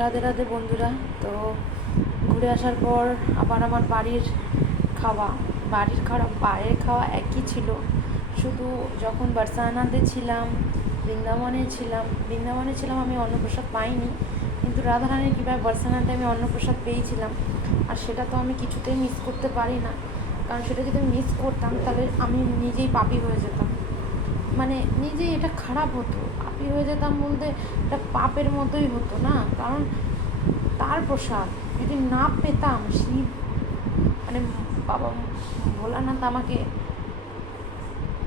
রাধে রাধে বন্ধুরা। তো ঘুরে আসার পর আবার আমার বাড়ির বাইরের খাওয়া একই ছিল, শুধু যখন বার্সানাতে ছিলাম, বৃন্দাবনে ছিলাম আমি অন্নপ্রসাদ পাইনি, কিন্তু রাধারানীর কৃপায় বার্সানাতে আমি অন্নপ্রসাদ পেয়েছিলাম। আর সেটা তো আমি কিছুতেই মিস করতে পারি না, কারণ সেটা যদি মিস করতাম তাহলে আমি নিজেই পাপী হয়ে যেতাম। মানে নিজেই এটা খারাপ হতো, পাপী হয়ে যেতাম বলতে এটা পাপের মতোই হতো না, কারণ তার প্রসাদ যদি না পেতাম, শিব মানে বাবা ভোলানাথ আমাকে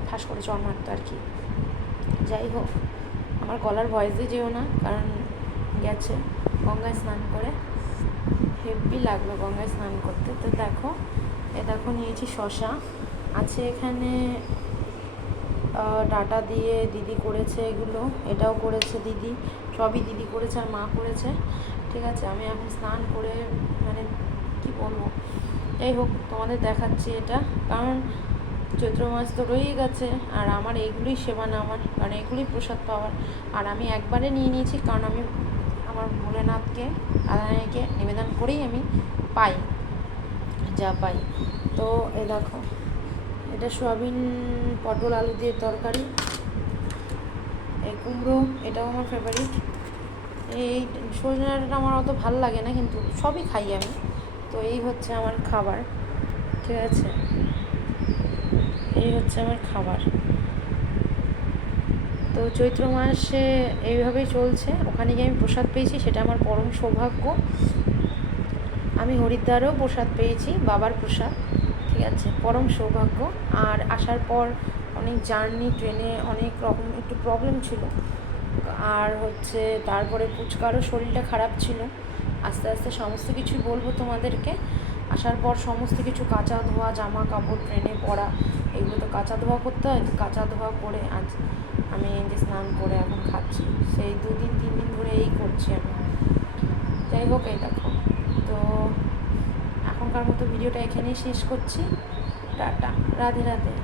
ঠাস করে চড় মারতো আর কি। যাই হোক, আমার গলার ভয়েসে যেও না, কারণ গেছে গঙ্গায় স্নান করে, হেভি লাগলো গঙ্গায় স্নান করতে। তো দেখো নিয়েছি শশা, আছে এখানে ডাটা দিয়ে দিদি করেছে, এগুলো এটাও করেছে দিদি, সবই দিদি করেছে আর মা করেছে। ঠিক আছে, আমি এখন স্নান করে মানে কি বলবো, যাই হোক তোমাদের দেখাচ্ছি এটা, কারণ চৈত্র মাস তো রয়েই গেছে আর আমার এইগুলোই সেবা নেওয়ার, কারণ এগুলোই প্রসাদ পাওয়ার। আর আমি একবারে নিয়ে নিয়েছি, কারণ আমি আমার ভোলেনাথকে রাধারানীকে নিবেদন করেই আমি পাই যা পাই। তো এই দেখো, এটা সোয়াবিন পটল আলু দিয়ে তরকারি, এই কুমড়ো এটাও আমার ফেভারিট। এই সজনে ডাঁটাটা আমার অত ভালো লাগে না, কিন্তু সবই খাই আমি। তো এই হচ্ছে আমার খাবার, ঠিক আছে, এই হচ্ছে আমার খাবার। তো চৈত্র মাসে এইভাবেই চলছে। ওখানে গিয়ে আমি প্রসাদ পেয়েছি, সেটা আমার পরম সৌভাগ্য। আমি হরিদ্বারেও প্রসাদ পেয়েছি, বাবার প্রসাদ, ঠিক আছে, পরম সৌভাগ্য। আর আসার পর অনেক জার্নি, ট্রেনে অনেক রকম একটু প্রবলেম ছিল, আর হচ্ছে তারপরে পুচকারও শরীরটা খারাপ ছিল। আস্তে আস্তে সমস্ত কিছুই বলবো তোমাদেরকে। আসার পর সমস্ত কিছু কাচা ধোয়া, জামা কাপড় ট্রেনে পরা, এগুলো তো কাচা ধোয়া করতে হয়, তো কাচা ধোয়া করে আজ আমি এই যে স্নান করে এখন খাচ্ছি। সেই 2-3 দিন ধরে এই করছি আমি। যাই হোক, এই দেখো, তো এখনকার মতো ভিডিওটা এখানেই শেষ করছি। টাটা, রাধে রাধে।